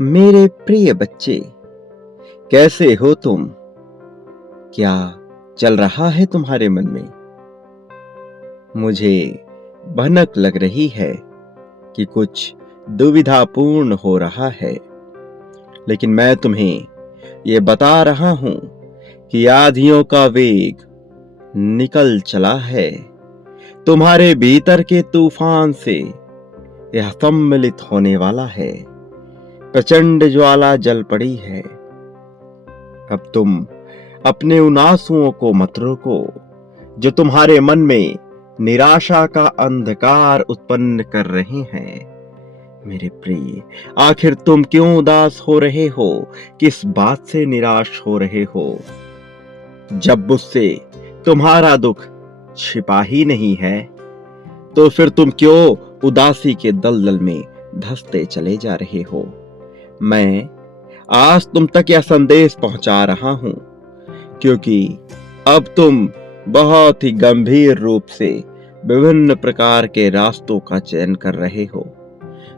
मेरे प्रिय बच्चे, कैसे हो तुम? क्या चल रहा है तुम्हारे मन में? मुझे भनक लग रही है कि कुछ दुविधापूर्ण हो रहा है, लेकिन मैं तुम्हें ये बता रहा हूं कि आंधियों का वेग निकल चला है। तुम्हारे भीतर के तूफान से यह सम्मिलित होने वाला है। प्रचंड ज्वाला जल पड़ी है। अब तुम अपने उन आंसुओं को मत रोको जो तुम्हारे मन में निराशा का अंधकार उत्पन्न कर रहे हैं। मेरे प्रिय, आखिर तुम क्यों उदास हो रहे हो? किस बात से निराश हो रहे हो? जब मुझसे तुम्हारा दुख छिपा ही नहीं है, तो फिर तुम क्यों उदासी के दलदल में धंसते चले जा रहे हो? मैं आज तुम तक यह संदेश पहुंचा रहा हूं, क्योंकि अब तुम बहुत ही गंभीर रूप से विभिन्न प्रकार के रास्तों का चयन कर रहे हो,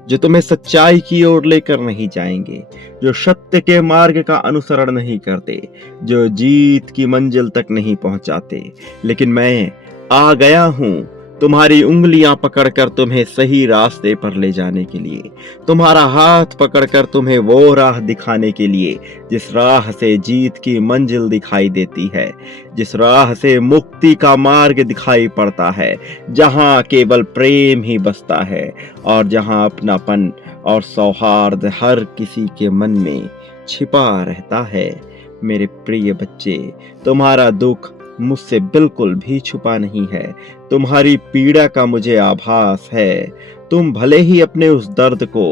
जो तुम्हें सच्चाई की ओर लेकर नहीं जाएंगे, जो सत्य के मार्ग का अनुसरण नहीं करते, जो जीत की मंजिल तक नहीं पहुंचाते। लेकिन मैं आ गया हूं तुम्हारी उंगलियां पकड़कर तुम्हें सही रास्ते पर ले जाने के लिए, तुम्हारा हाथ पकड़कर तुम्हें वो राह दिखाने के लिए जिस राह से जीत की मंजिल दिखाई देती है, जिस राह से मुक्ति का मार्ग दिखाई पड़ता है, जहां केवल प्रेम ही बसता है और जहां अपनापन और सौहार्द हर किसी के मन में छिपा रहता है। मेरे प्रिय बच्चे, तुम्हारा दुख मुझसे बिल्कुल भी छुपा नहीं है। तुम्हारी पीड़ा का मुझे आभास है। तुम भले ही अपने उस दर्द को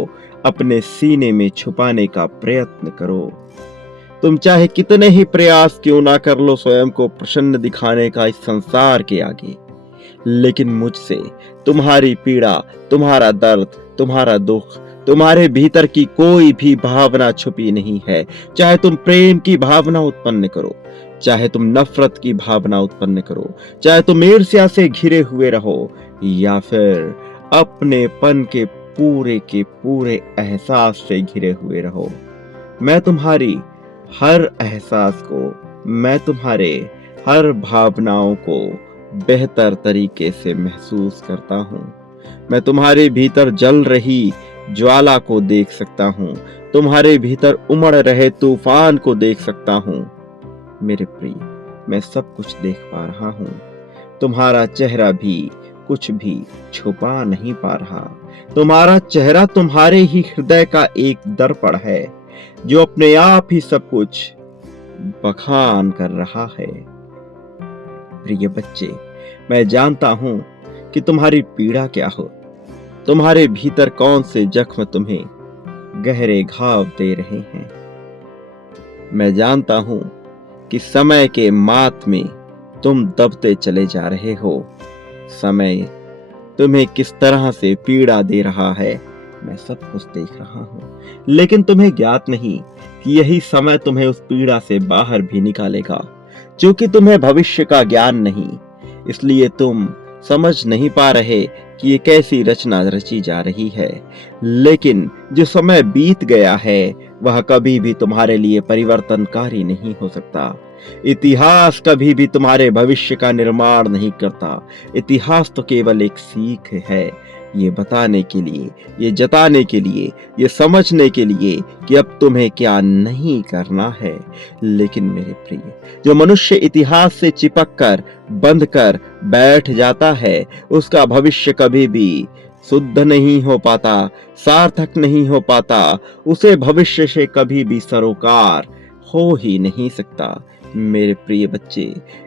अपने सीने में छुपाने का प्रयत्न करो, तुम चाहे कितने ही प्रयास क्यों ना कर लो स्वयं को प्रसन्न दिखाने का इस संसार के आगे, लेकिन मुझसे तुम्हारी पीड़ा, तुम्हारा दर्द, तुम्हारा दुख, तुम्हारे भीतर की कोई भी भावना छुपी नहीं है। चाहे तुम प्रेम की भावना उत्पन्न करो, चाहे तुम नफरत की भावना उत्पन्न करो, चाहे तुम ईर्ष्या से घिरे हुए रहो, या फिर अपनेपन के पूरे एहसास से घिरे हुए रहो, मैं तुम्हारी हर एहसास को, मैं तुम्हारे हर भावनाओं को बेहतर तरीके से महसूस करता हूँ। मैं तुम्हारे भीतर जल रही ज्वाला को देख सकता हूँ, तुम्हारे भीतर उमड़ रहे तूफान को देख सकता हूँ। मेरे प्रिय, मैं सब कुछ देख पा रहा हूँ। तुम्हारा चेहरा भी कुछ भी छुपा नहीं पा रहा। तुम्हारा चेहरा तुम्हारे ही हृदय का एक दर्पण है, जो अपने आप ही सब कुछ बखान कर रहा है। प्रिय बच्चे, मैं जानता हूं कि तुम्हारी पीड़ा क्या हो, तुम्हारे भीतर कौन से जख्म तुम्हें गहरे घाव दे रहे हैं। मैं जानता हूं कि समय के मात में तुम दबते चले जा रहे हो। समय तुम्हें किस तरह से पीड़ा दे रहा है, मैं सब कुछ देख रहा हूं, लेकिन तुम्हें ज्ञात नहीं कि यही समय तुम्हें उस पीड़ा से बाहर भी निकालेगा। क्योंकि तुम्हें भविष्य का ज्ञान नहीं, इसलिए तुम समझ नहीं पा रहे कि ये कैसी रचना रची जा रही है। लेकिन जो समय बीत गया है, वह कभी भी तुम्हारे लिए परिवर्तनकारी नहीं हो सकता। इतिहास कभी भी तुम्हारे भविष्य का निर्माण नहीं करता। इतिहास तो केवल एक सीख है, ये बताने के लिए, ये जताने के लिए, ये समझने के लिए कि अब तुम्हें क्या नहीं करना है। लेकिन मेरे प्रिय, जो मनुष्य इतिहास से चिपक कर बंध कर बैठ जाता है, उसका भविष्य कभी भी शुद्ध नहीं हो पाता, सार्थक नहीं हो पाता। उसे भविष्य से कभी भी सरोकार हो ही नहीं सकता। मेरे प्रिय बच्चे,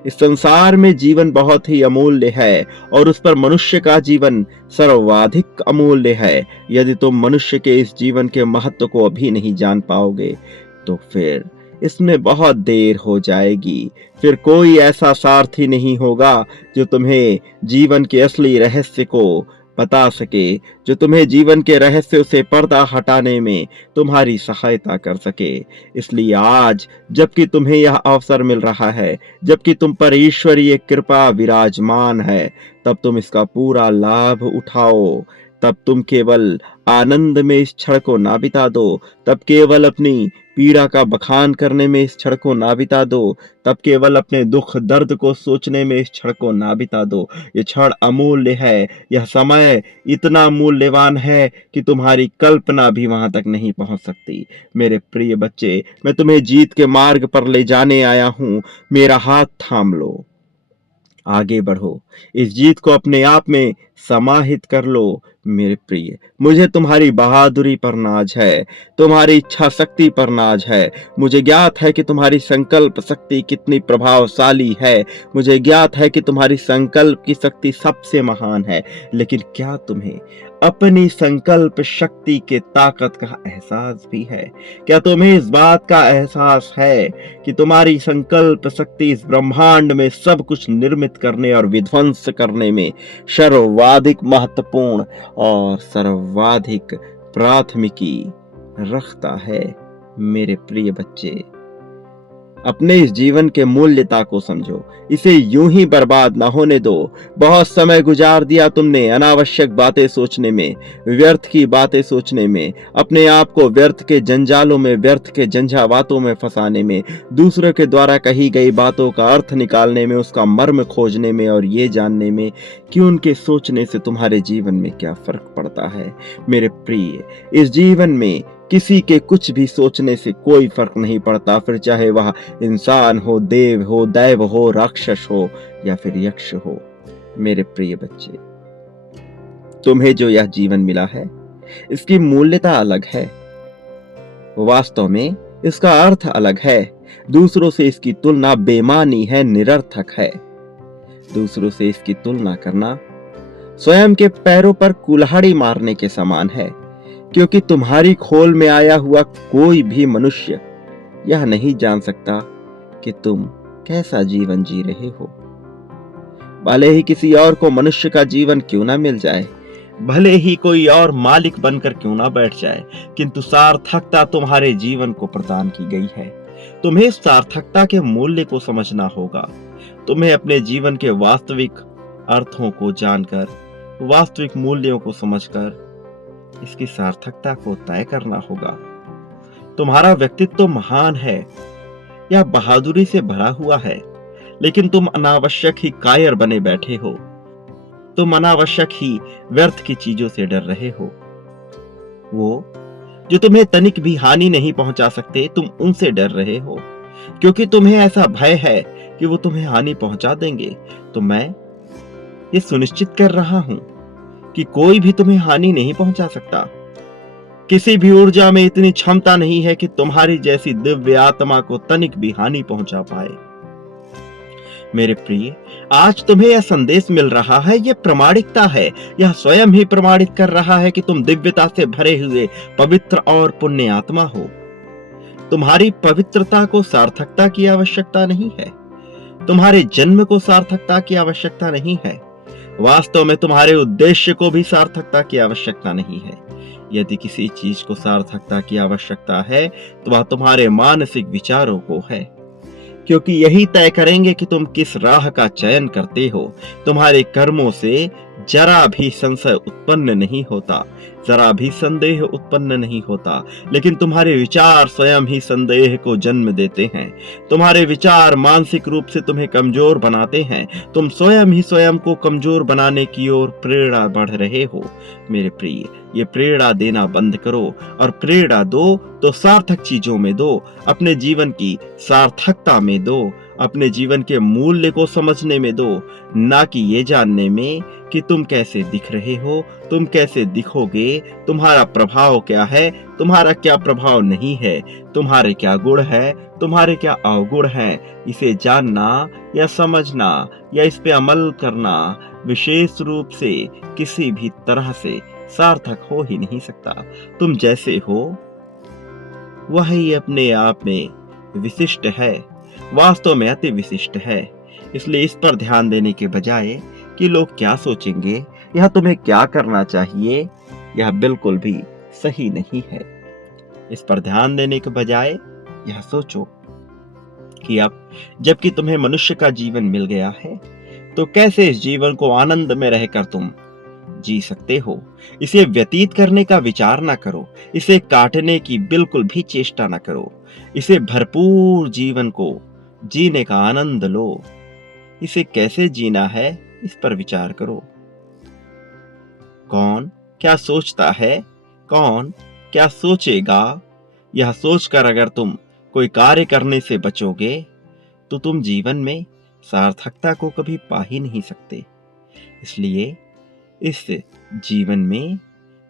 इस संसार में जीवन बहुत ही अमूल्य है और उस पर मनुष्य का जीवन सर्वाधिक अमूल्य है। यदि तुम मनुष्य के इस जीवन के महत्व को अभी नहीं जान पाओगे, तो फिर इसमें बहुत देर हो जाएगी। फिर कोई ऐसा सारथी नहीं होगा जो तुम्हें जीवन के असली रहस्य को बता सके, जो तुम्हें जीवन के रहस्यों से पर्दा हटाने में तुम्हारी सहायता कर सके। इसलिए आज जबकि तुम्हें यह अवसर मिल रहा है, जबकि तुम पर ईश्वरीय कृपा विराजमान है, तब तुम इसका पूरा लाभ उठाओ। तब तुम केवल आनंद में इस क्षण को ना बिता दो, तब केवल अपनी पीड़ा का बखान करने में इस क्षण को ना बिता दो, तब केवल अपने दुख दर्द को सोचने में इस क्षण को ना बिता दो। ये क्षण अमूल्य है, यह समय इतना मूल्यवान है कि तुम्हारी कल्पना भी वहां तक नहीं पहुंच सकती। मेरे प्रिय बच्चे, मैं तुम्हें जीत के मार्ग पर ले जाने आया हूं। मेरा हाथ थाम लो, आगे बढ़ो, इस जीत को अपने आप में समाहित कर लो। मेरे प्रिय, मुझे तुम्हारी बहादुरी पर नाज है, तुम्हारी इच्छा शक्ति पर नाज है। मुझे ज्ञात है कि तुम्हारी संकल्प शक्ति कितनी प्रभावशाली है। मुझे ज्ञात है कि तुम्हारी संकल्प की शक्ति सबसे महान है। लेकिन क्या तुम्हें अपनी संकल्प शक्ति के ताकत का एहसास भी है? क्या तुम्हें इस बात का एहसास है कि तुम्हारी संकल्प शक्ति इस ब्रह्मांड में सब कुछ निर्मित करने और विध्वंस करने में सर्वाधिक महत्वपूर्ण और सर्वाधिक प्राथमिकी रखता है? मेरे प्रिय बच्चे, अपने इस जीवन के मूल्यता को समझो, इसे यूं ही बर्बाद ना होने दो। बहुत समय गुजार दिया तुमने अनावश्यक बातें सोचने में, व्यर्थ की बातें सोचने में, अपने आप को व्यर्थ के जंजालों में, व्यर्थ के झंझावातों में फंसाने में, दूसरों के द्वारा कही गई बातों का अर्थ निकालने में, उसका मर्म खोजने में और ये जानने में कि उनके सोचने से तुम्हारे जीवन में क्या फर्क पड़ता है। मेरे प्रिय, इस जीवन में किसी के कुछ भी सोचने से कोई फर्क नहीं पड़ता, फिर चाहे वह इंसान हो, देव हो, दैव हो, राक्षस हो या फिर यक्ष हो। मेरे प्रिय बच्चे, तुम्हें जो यह जीवन मिला है, इसकी मूल्यता अलग है। वास्तव में इसका अर्थ अलग है। दूसरों से इसकी तुलना बेमानी है, निरर्थक है। दूसरों से इसकी तुलना करना स्वयं के पैरों पर कुल्हाड़ी मारने के समान है, क्योंकि तुम्हारी खोल में आया हुआ कोई भी मनुष्य यह नहीं जान सकता कि तुम कैसा जीवन जी रहे हो। भले ही किसी और को मनुष्य का जीवन क्यों ना मिल जाए, भले ही कोई और मालिक बनकर क्यों ना बैठ जाए, किंतु सार्थकता तुम्हारे जीवन को प्रदान की गई है। तुम्हें सार्थकता के मूल्य को समझना होगा। तुम्हें अपने जीवन के वास्तविक अर्थों को जानकर, वास्तविक मूल्यों को समझकर इसकी सार्थकता को तय करना होगा। तुम्हारा व्यक्तित्व महान है या बहादुरी से भरा हुआ है, लेकिन तुम अनावश्यक ही कायर बने बैठे हो। तुम अनावश्यक ही व्यर्थ की चीजों से डर रहे हो। वो जो तुम्हें तनिक भी हानि नहीं पहुंचा सकते, तुम उनसे डर रहे हो, क्योंकि तुम्हें ऐसा भय है कि वो तुम्हें हानि पहुंचा देंगे। तो मैं ये सुनिश्चित कर रहा हूं कि कोई भी तुम्हें हानि नहीं पहुंचा सकता। किसी भी ऊर्जा में इतनी क्षमता नहीं है कि तुम्हारी जैसी दिव्य आत्मा को तनिक भी हानि पहुंचा पाए। मेरे प्रिय, आज तुम्हें यह संदेश मिल रहा है, यह प्रामाणिकता है। यह स्वयं ही प्रमाणित कर रहा है कि तुम दिव्यता से भरे हुए पवित्र और पुण्य आत्मा हो। तुम्हारी पवित्रता को सार्थकता की आवश्यकता नहीं है। तुम्हारे जन्म को सार्थकता की आवश्यकता नहीं है। वास्तव में तुम्हारे उद्देश्य को भी सार्थकता की आवश्यकता नहीं है। यदि किसी चीज को सार्थकता की आवश्यकता है तो वह तुम्हारे मानसिक विचारों को है, क्योंकि यही तय करेंगे कि तुम किस राह का चयन करते हो। तुम्हारे कर्मों से जरा भी संशय उत्पन्न नहीं होता, जरा भी संदेह उत्पन्न नहीं होता, लेकिन तुम्हारे विचार स्वयं ही संदेह को जन्म देते हैं। तुम्हारे विचार मानसिक रूप से तुम्हें कमजोर बनाते हैं। तुम स्वयं ही स्वयं को कमजोर बनाने की ओर प्रेरणा बढ़ रहे हो। मेरे प्रिय, ये प्रेरणा देना बंद करो और प्रेरणा दो तो सार्थक चीजों में दो, अपने जीवन की सार्थकता में दो, अपने जीवन के मूल्य को समझने में दो, ना कि ये जानने में कि तुम कैसे दिख रहे हो, तुम कैसे दिखोगे, तुम्हारा प्रभाव क्या है, तुम्हारा क्या प्रभाव नहीं है, तुम्हारे क्या गुण है, तुम्हारे क्या अवगुण है। इसे जानना या समझना या इस पे अमल करना विशेष रूप से किसी भी तरह से सार्थक हो ही नहीं सकता। तुम जैसे हो वही अपने आप में विशिष्ट है, वास्तव में अति विशिष्ट है। इसलिए इस पर ध्यान देने के बजाय कि लोग क्या सोचेंगे या तुम्हें क्या करना चाहिए, यह बिल्कुल भी सही नहीं है। इस पर ध्यान देने के बजाय यह सोचो कि अब जबकि तुम्हें मनुष्य का जीवन मिल गया है, तो कैसे इस जीवन को आनंद में रहकर तुम जी सकते हो। इसे व्यतीत करने का विचार ना करो, इसे काटने की बिल्कुल भी चेष्टा ना करो। इसे भरपूर जीवन को जीने का आनंद लो। इसे कैसे जीना है, इस पर विचार करो। कौन क्या सोचता है, कौन क्या सोचेगा, यह सोचकर अगर तुम कोई कार्य करने से बचोगे तो तुम जीवन में सार्थकता को कभी पा ही नहीं सकते। इसलिए इस जीवन में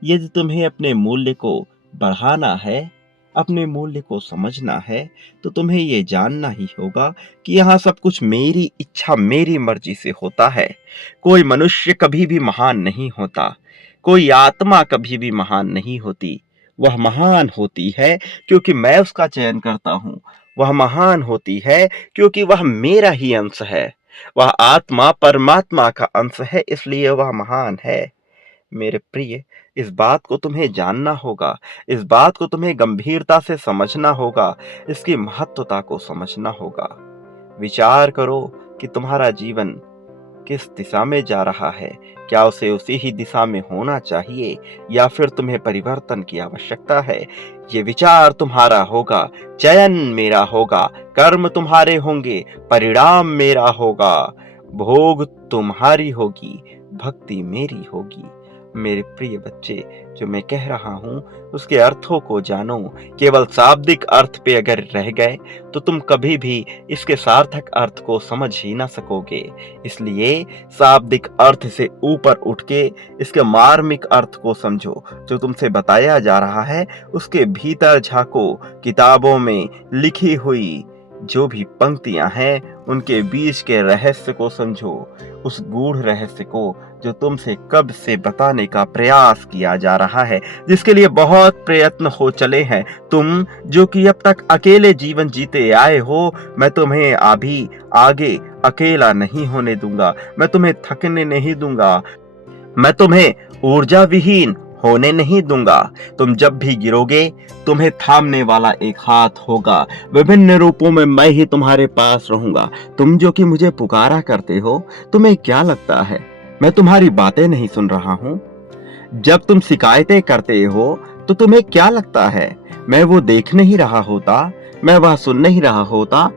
यदि तुम्हें अपने मूल्य को बढ़ाना है, अपने मूल्य को समझना है, तो तुम्हें ये जानना ही होगा कि यहाँ सब कुछ मेरी इच्छा, मेरी मर्जी से होता है। कोई मनुष्य कभी भी महान नहीं होता, कोई आत्मा कभी भी महान नहीं होती। वह महान होती है क्योंकि मैं उसका चयन करता हूँ। वह महान होती है क्योंकि वह मेरा ही अंश है। वह आत्मा परमात्मा का अंश है, इसलिए वह महान है। मेरे प्रिय, इस बात को तुम्हें जानना होगा, इस बात को तुम्हें गंभीरता से समझना होगा, इसकी महत्वता को समझना होगा। विचार करो कि तुम्हारा जीवन किस दिशा में जा रहा है। क्या उसे उसी ही दिशा में होना चाहिए या फिर तुम्हें परिवर्तन की आवश्यकता है? ये विचार तुम्हारा होगा, चयन मेरा होगा, कर्म तुम्हारे होंगे, परिणाम मेरा होगा, भोग तुम्हारी होगी, भक्ति मेरी होगी। मेरे प्रिय बच्चे, जो मैं कह रहा हूं उसके अर्थों को जानो। केवल शाब्दिक अर्थ पे अगर रह गए तो तुम कभी भी इसके सार्थक अर्थ को समझ ही ना सकोगे। इसलिए शाब्दिक अर्थ से ऊपर उठ के इसके मार्मिक अर्थ को समझो। जो तुमसे बताया जा रहा है उसके भीतर झांको। किताबों में लिखी हुई जो भी पंक्तियां हैं उनके बीच के रहस्य को समझो, उस गूढ़ रहस्य को जो तुमसे कब से बताने का प्रयास किया जा रहा है, जिसके लिए बहुत प्रयत्न हो चले हैं। तुम जो कि अब तक अकेले जीवन जीते आए हो, मैं तुम्हें अभी आगे अकेला नहीं होने दूंगा। मैं तुम्हें थकने नहीं दूंगा, मैं तुम्हें ऊर्जा विहीन होने नहीं दूंगा। तुम जब भी गिरोगे तुम्हें थामने वाला एक हाथ होगा। विभिन्न रूपों में मैं ही तुम्हारे पास रहूंगा। तुम जो कि मुझे पुकारा करते हो, तुम्हें क्या लगता है मैं तुम्हारी बातें नहीं सुन रहा हूं? जब तुम शिकायतें करते हो तो तुम्हें क्या लगता है मैं वो देख नहीं रहा होता, मैं वह सुन नहीं रहा होता?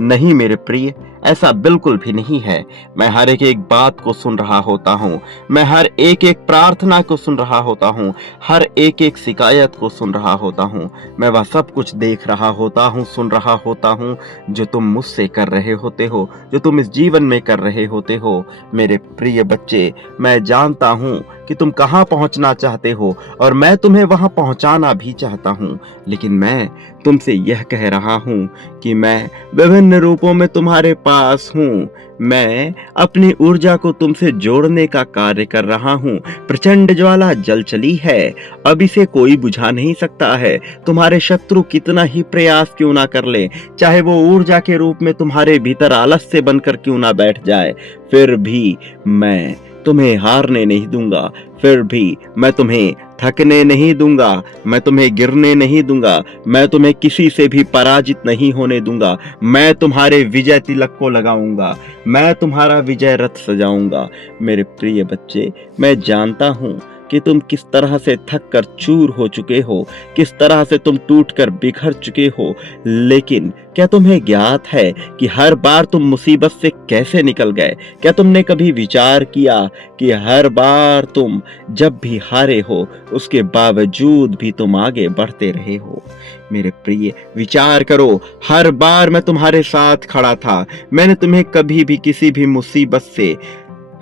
नहीं मेरे प्रिय, ऐसा बिल्कुल भी नहीं है। मैं हर एक बात को सुन रहा होता हूँ, मैं हर एक प्रार्थना को सुन रहा होता हूँ, हर एक शिकायत को सुन रहा होता हूँ। मैं वह सब कुछ देख रहा होता हूँ, सुन रहा होता हूँ जो तुम मुझसे कर रहे होते हो, जो तुम इस जीवन में कर रहे होते हो। मेरे प्रिय बच्चे, मैं जानता हूँ कि तुम कहाँ पहुँचना चाहते हो और मैं तुम्हें वहाँ पहुँचाना भी चाहता हूँ, लेकिन मैं तुमसे यह कह रहा हूँ कि मैं विभिन्न रूपों में तुम्हारे पास हूँ। मैं अपनी ऊर्जा को तुमसे जोड़ने का कार्य कर रहा हूँ। प्रचंड ज्वाला जल चली है, अब इसे कोई बुझा नहीं सकता है। तुम्हारे शत्रु कितना ही प्रयास क्यों ना कर ले, चाहे वो ऊर्जा के रूप में तुम्हारे भीतर आलस्य बनकर क्यों ना बैठ जाए, फिर भी मैं तुम्हें हारने नहीं दूंगा, फिर भी मैं तुम्हें थकने नहीं दूंगा, मैं तुम्हें गिरने नहीं दूंगा, मैं तुम्हें किसी से भी पराजित नहीं होने दूंगा। मैं तुम्हारे विजय तिलक को लगाऊंगा, मैं तुम्हारा विजय रथ सजाऊंगा। मेरे प्रिय बच्चे, मैं जानता हूं कि तुम किस तरह से थक कर चूर हो चुके हो, किस तरह से तुम टूट कर बिखर चुके हो, लेकिन क्या तुम्हें ज्ञात है कि हर बार तुम मुसीबत से कैसे निकल गए? क्या तुमने कभी विचार किया कि हर बार तुम जब भी हारे हो उसके बावजूद भी तुम आगे बढ़ते रहे हो? मेरे प्रिय, विचार करो, हर बार मैं तुम्हारे साथ खड़ा था। मैंने तुम्हें कभी भी किसी भी मुसीबत से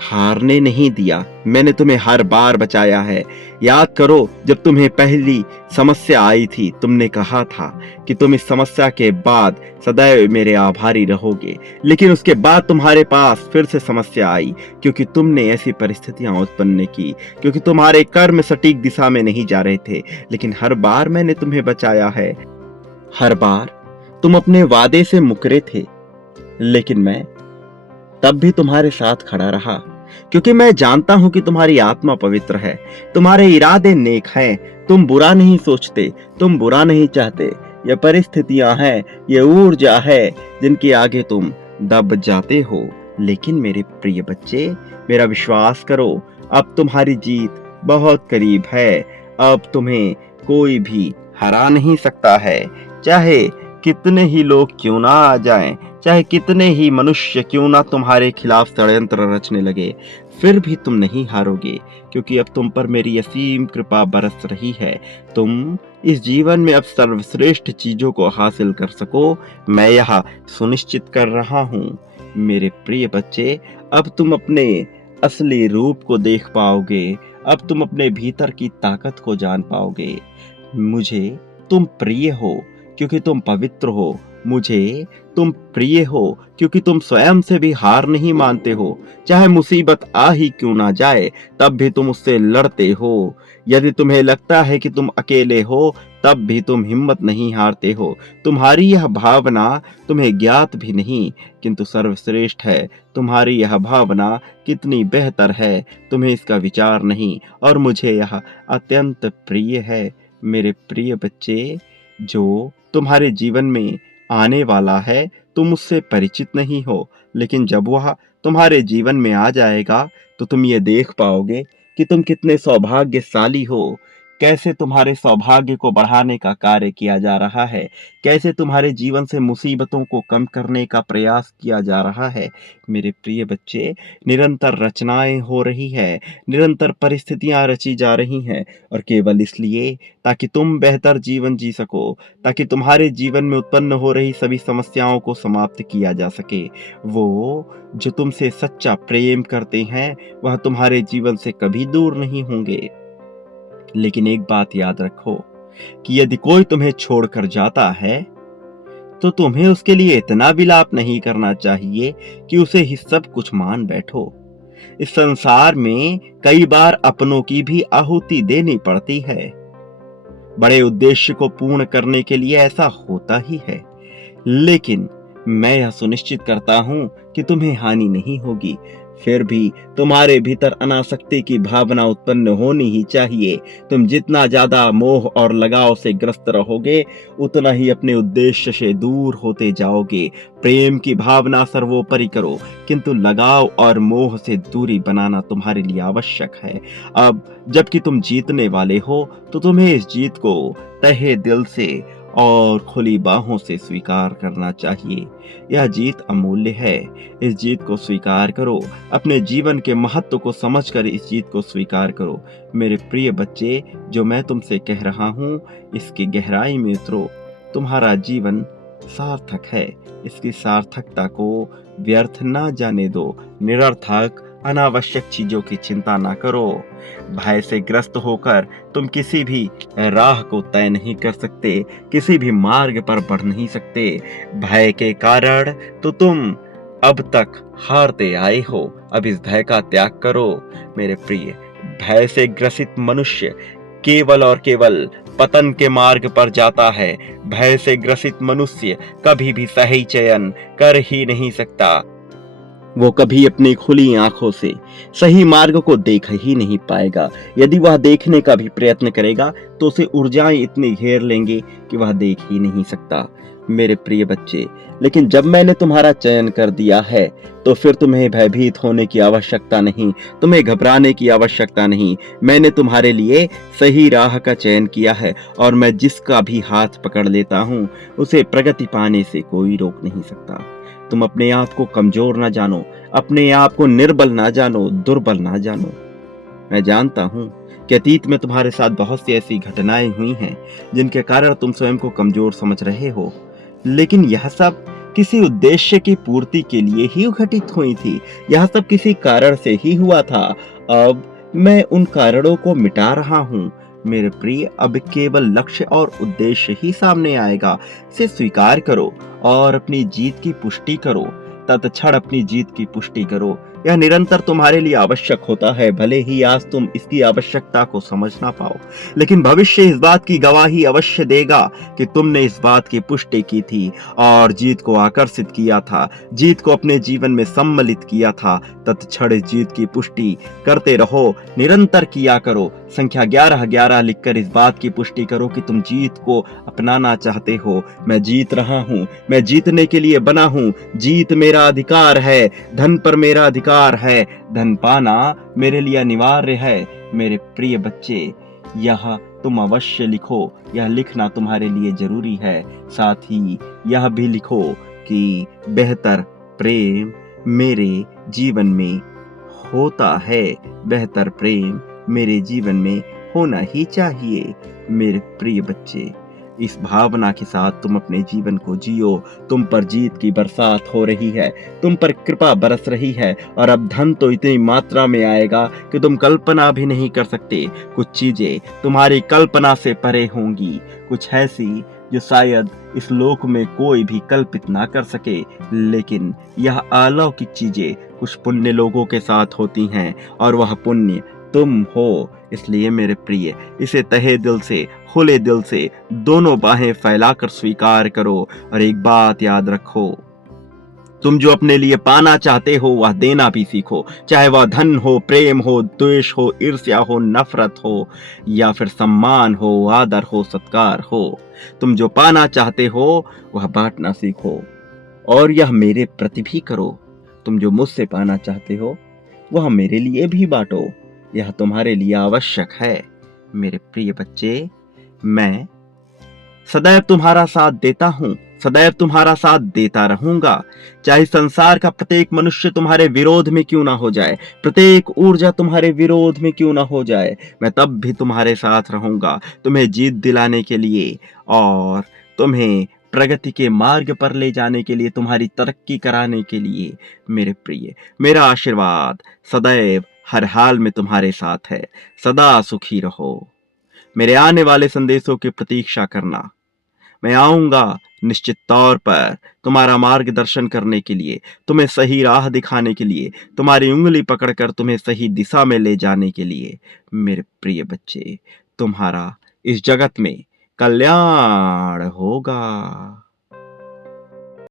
हारने नहीं दिया, मैंने तुम्हें हर बार बचाया है। याद करो, जब तुम्हें पहली समस्या आई थी, तुमने कहा था कि तुम इस समस्या के बाद सदैव मेरे आभारी रहोगे, लेकिन उसके बाद तुम्हारे पास फिर से समस्या आई, क्योंकि तुमने ऐसी परिस्थितियां उत्पन्न की, क्योंकि तुम्हारे कर्म सटीक दिशा में नहीं जा रहे थे। लेकिन हर बार मैंने तुम्हें बचाया है। हर बार तुम अपने वादे से मुकरे थे, लेकिन मैं तब भी तुम्हारे साथ खड़ा रहा, क्योंकि मैं जानता हूं कि तुम्हारी आत्मा पवित्र है, तुम्हारे इरादे नेक हैं, तुम बुरा नहीं सोचते, तुम बुरा नहीं चाहते। ये परिस्थितियां हैं, ये ऊर्जा है जिनके आगे तुम दब जाते हो। लेकिन मेरे प्रिय बच्चे, मेरा विश्वास करो, अब तुम्हारी जीत बहुत करीब है। अब तुम्हें कोई भी हरा नहीं सकता है। चाहे कितने ही लोग क्यों ना आ जाएं, चाहे कितने ही मनुष्य क्यों ना तुम्हारे खिलाफ षड्यंत्र रचने लगे, फिर भी तुम नहीं हारोगे, क्योंकि अब तुम पर मेरी असीम कृपा बरस रही है। तुम इस जीवन में अब सर्वश्रेष्ठ चीजों को हासिल कर सको, मैं यह सुनिश्चित कर रहा हूँ। मेरे प्रिय बच्चे, अब तुम अपने असली रूप को देख पाओगे। अब तुम अपने भीतर की ताकत को जान पाओगे। मुझे तुम प्रिय हो क्योंकि तुम पवित्र हो। मुझे तुम प्रिय हो क्योंकि तुम स्वयं से भी हार नहीं मानते हो। चाहे मुसीबत आ ही क्यों ना जाए, तब भी तुम उससे लड़ते हो। यदि तुम्हें लगता है कि तुम अकेले हो, तब भी तुम हिम्मत नहीं हारते हो। तुम्हारी यह भावना तुम्हें ज्ञात भी नहीं, किंतु सर्वश्रेष्ठ है। तुम्हारी यह भावना कितनी बेहतर है, तुम्हें इसका विचार नहीं, और मुझे यह अत्यंत प्रिय है। मेरे प्रिय बच्चे, जो तुम्हारे जीवन में आने वाला है, तुम उससे परिचित नहीं हो, लेकिन जब वह तुम्हारे जीवन में आ जाएगा तो तुम ये देख पाओगे कि तुम कितने सौभाग्यशाली हो। कैसे तुम्हारे सौभाग्य को बढ़ाने का कार्य किया जा रहा है, कैसे तुम्हारे जीवन से मुसीबतों को कम करने का प्रयास किया जा रहा है। मेरे प्रिय बच्चे, निरंतर रचनाएं हो रही है, निरंतर परिस्थितियां रची जा रही हैं, और केवल इसलिए ताकि तुम बेहतर जीवन जी सको, ताकि तुम्हारे जीवन में उत्पन्न हो रही सभी समस्याओं को समाप्त किया जा सके। वो जो तुमसे सच्चा प्रेम करते हैं, वह तुम्हारे जीवन से कभी दूर नहीं होंगे। लेकिन एक बात याद रखो कि यदि कोई तुम्हें छोड़कर जाता है, तो तुम्हें उसके लिए इतना विलाप नहीं करना चाहिए कि उसे ही सब कुछ मान बैठो। इस संसार में कई बार अपनों की भी आहुति देनी पड़ती है। बड़े उद्देश्य को पूर्ण करने के लिए ऐसा होता ही है, लेकिन मैं यह सुनिश्चित करता हूं कि तुम्हें हानि नहीं होगी। फिर भी तुम्हारे भीतर अनासक्ति की भावना उत्पन्न होनी ही चाहिए। तुम जितना ज्यादा मोह और लगाव से ग्रस्त रहोगे, उतना ही अपने उद्देश्य से दूर होते जाओगे। प्रेम की भावना सर्वोपरि करो, किंतु लगाव और मोह से दूरी बनाना तुम्हारे लिए आवश्यक है। अब जबकि तुम जीतने वाले हो, तो तुम्हें इस जीत को तहे दिल से और खुली बाहों से स्वीकार करना चाहिए। यह जीत अमूल्य है। इस जीत को स्वीकार करो। अपने जीवन के महत्व को समझकर इस जीत को स्वीकार करो। मेरे प्रिय बच्चे, जो मैं तुमसे कह रहा हूँ, इसकी गहराई में उतरो। तुम्हारा जीवन सार्थक है। इसकी सार्थकता को व्यर्थ ना जाने दो। निरर्थक अनावश्यक चीजों की चिंता ना करो। भय से ग्रस्त होकर तुम किसी भी राह को तय नहीं कर सकते, किसी भी मार्ग पर बढ़ नहीं सकते। भय के कारण तो तुम अब तक हारते आए हो। अब इस भय का त्याग करो। मेरे प्रिय, भय से ग्रसित मनुष्य केवल और केवल पतन के मार्ग पर जाता है। भय से ग्रसित मनुष्य कभी भी सही चयन कर ही नहीं सकता। वो कभी अपनी खुली आंखों से सही मार्ग को देख ही नहीं पाएगा। यदि वह देखने का भी प्रयत्न करेगा, तो उसे ऊर्जाएं इतनी घेर लेंगे कि वह देख ही नहीं सकता। मेरे प्रिय बच्चे, लेकिन जब मैंने तुम्हारा चयन कर दिया है, तो फिर तुम्हें भयभीत होने की आवश्यकता नहीं, तुम्हें घबराने की आवश्यकता नहीं। मैंने तुम्हारे लिए सही राह का चयन किया है, और मैं जिसका भी हाथ पकड़ लेता हूँ, उसे प्रगति पाने से कोई रोक नहीं सकता। तुम अपने आप को कमजोर ना जानो, अपने आप को निर्बल ना जानो, दुर्बल ना जानो। मैं जानता हूं कि अतीत में तुम्हारे साथ बहुत सी ऐसी घटनाएं हुई हैं जिनके कारण तुम स्वयं को कमजोर समझ रहे हो, लेकिन यह सब किसी उद्देश्य की पूर्ति के लिए ही घटित हुई थी। यह सब किसी कारण से ही हुआ था। अब मैं उन कारणों को मिटा रहा हूं। मेरे प्रिय, अब केवल लक्ष्य और उद्देश्य ही सामने आएगा। इसे स्वीकार करो और अपनी जीत की पुष्टि करो। तत्क्षण अपनी जीत की पुष्टि करो। यह निरंतर तुम्हारे लिए आवश्यक होता है। भले ही आज तुम इसकी आवश्यकता को समझ ना पाओ, लेकिन भविष्य इस बात की गवाही अवश्य देगा कि तुमने इस बात की पुष्टि की थी और जीत को आकर्षित किया था, जीत को अपने जीवन में सम्मिलित किया था। तत्क्षण जीत की पुष्टि करते रहो, निरंतर किया करो। संख्या 1111 लिखकर इस बात की पुष्टि करो कि तुम जीत को अपनाना चाहते हो। मैं जीत रहा हूँ, मैं जीतने के लिए बना हूँ। जीत मेरा अधिकार है, धन पर मेरा अधिकार है, धन पाना मेरे लिए अनिवार्य है। मेरे प्रिय बच्चे, यह तुम अवश्य लिखो, यह लिखना तुम्हारे लिए जरूरी है। साथ ही यह भी लिखो कि बेहतर प्रेम मेरे जीवन में होता है, बेहतर प्रेम मेरे जीवन में होना ही चाहिए। मेरे प्रिय बच्चे, इस भावना के साथ तुम अपने जीवन को जियो। तुम पर जीत की बरसात हो रही है, तुम पर कृपा बरस रही है, और अब धन तो इतनी मात्रा में आएगा कि तुम कल्पना भी नहीं कर सकते। कुछ चीजें तुम्हारी कल्पना से परे होंगी, कुछ ऐसी जो शायद इस लोक में कोई भी कल्पित ना कर सके। लेकिन यह अलौकिक चीजें कुछ पुण्य लोगों के साथ होती हैं, और वह पुण्य तुम हो। इसलिए मेरे प्रिय, इसे तहे दिल से, खुले दिल से दोनों बाहें फैलाकर स्वीकार करो। और एक बात याद रखो, तुम जो अपने लिए पाना चाहते हो वह देना भी सीखो। चाहे वह धन हो, प्रेम हो, द्वेष हो, ईर्ष्या हो, नफरत हो, या फिर सम्मान हो, आदर हो, सत्कार हो। तुम जो पाना चाहते हो वह बांटना सीखो, और यह मेरे प्रति भी करो। तुम जो मुझसे पाना चाहते हो वह मेरे लिए भी बांटो, यह तुम्हारे लिए आवश्यक है। मेरे प्रिय बच्चे, मैं सदैव तुम्हारा साथ देता हूं, सदैव तुम्हारा साथ देता रहूंगा। चाहे संसार का प्रत्येक मनुष्य तुम्हारे विरोध में क्यों ना हो जाए, प्रत्येक ऊर्जा तुम्हारे विरोध में क्यों ना हो जाए, मैं तब भी तुम्हारे साथ रहूंगा, तुम्हें जीत दिलाने के लिए, और तुम्हें प्रगति के मार्ग पर ले जाने के लिए, तुम्हारी तरक्की कराने के लिए। मेरे प्रिय, मेरा आशीर्वाद सदैव हर हाल में तुम्हारे साथ है। सदा सुखी रहो। मेरे आने वाले संदेशों की प्रतीक्षा करना। मैं आऊंगा निश्चित तौर पर तुम्हारा मार्गदर्शन करने के लिए, तुम्हें सही राह दिखाने के लिए, तुम्हारी उंगली पकड़कर तुम्हें सही दिशा में ले जाने के लिए। मेरे प्रिय बच्चे, तुम्हारा इस जगत में कल्याण होगा।